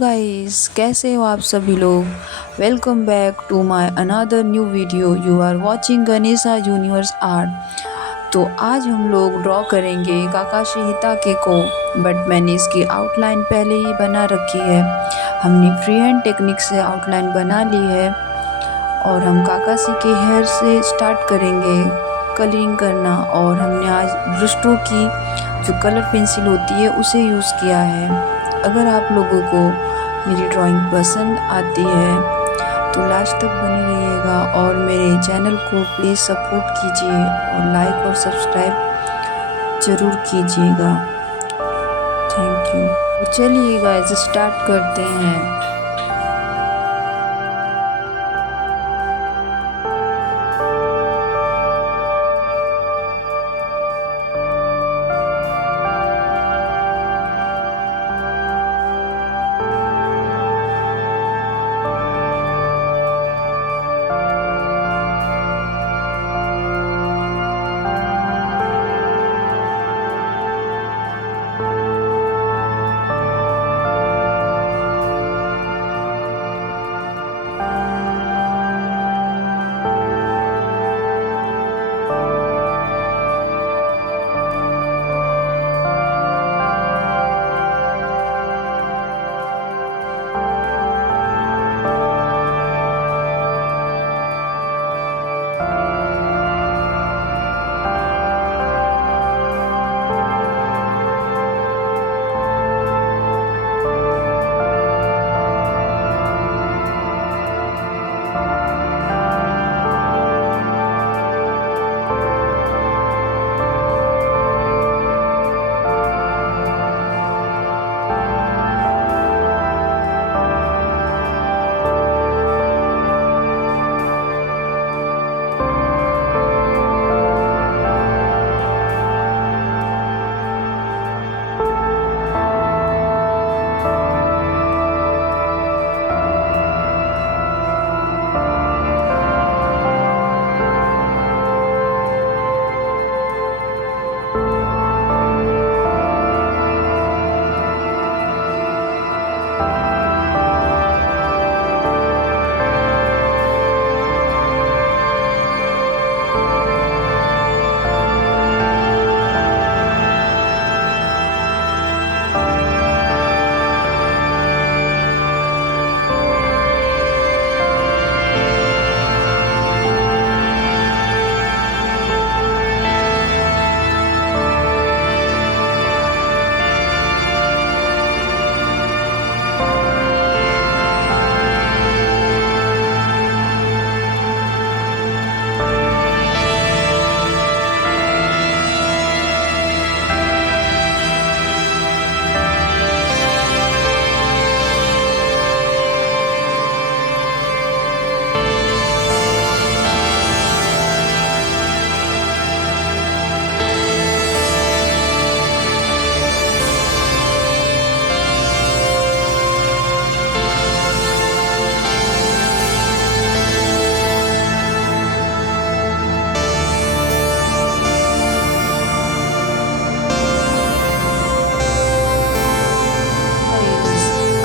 Guys, कैसे हो आप सभी लोग। Welcome back to my another new video. You are watching Ganesha universe art. तो आज हम लोग ड्रॉ करेंगे काकाशी हिताके को, बट मैंने इसकी आउटलाइन पहले ही बना रखी है। हमने फ्री हैंड टेक्निक से आउटलाइन बना ली है और हम काकाशी के हेयर से स्टार्ट करेंगे कलरिंग करना। और हमने आज ब्रशों की जो कलर पेंसिल होती है उसे यूज़ किया है। अगर आप लोगों को मेरी ड्राइंग पसंद आती है तो लास्ट तक बने रहिएगा और मेरे चैनल को प्लीज़ सपोर्ट कीजिए और लाइक और सब्सक्राइब ज़रूर कीजिएगा। Thank you. तो चलिए गाइस स्टार्ट करते हैं।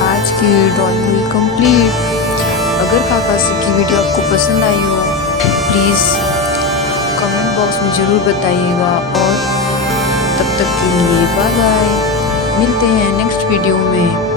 आज की ड्राइंग हुई कंप्लीट। अगर काकाशी की वीडियो आपको पसंद आई हो प्लीज़ कमेंट बॉक्स में ज़रूर बताइएगा। और तब तक के लिए बाय बाय, मिलते हैं नेक्स्ट वीडियो में।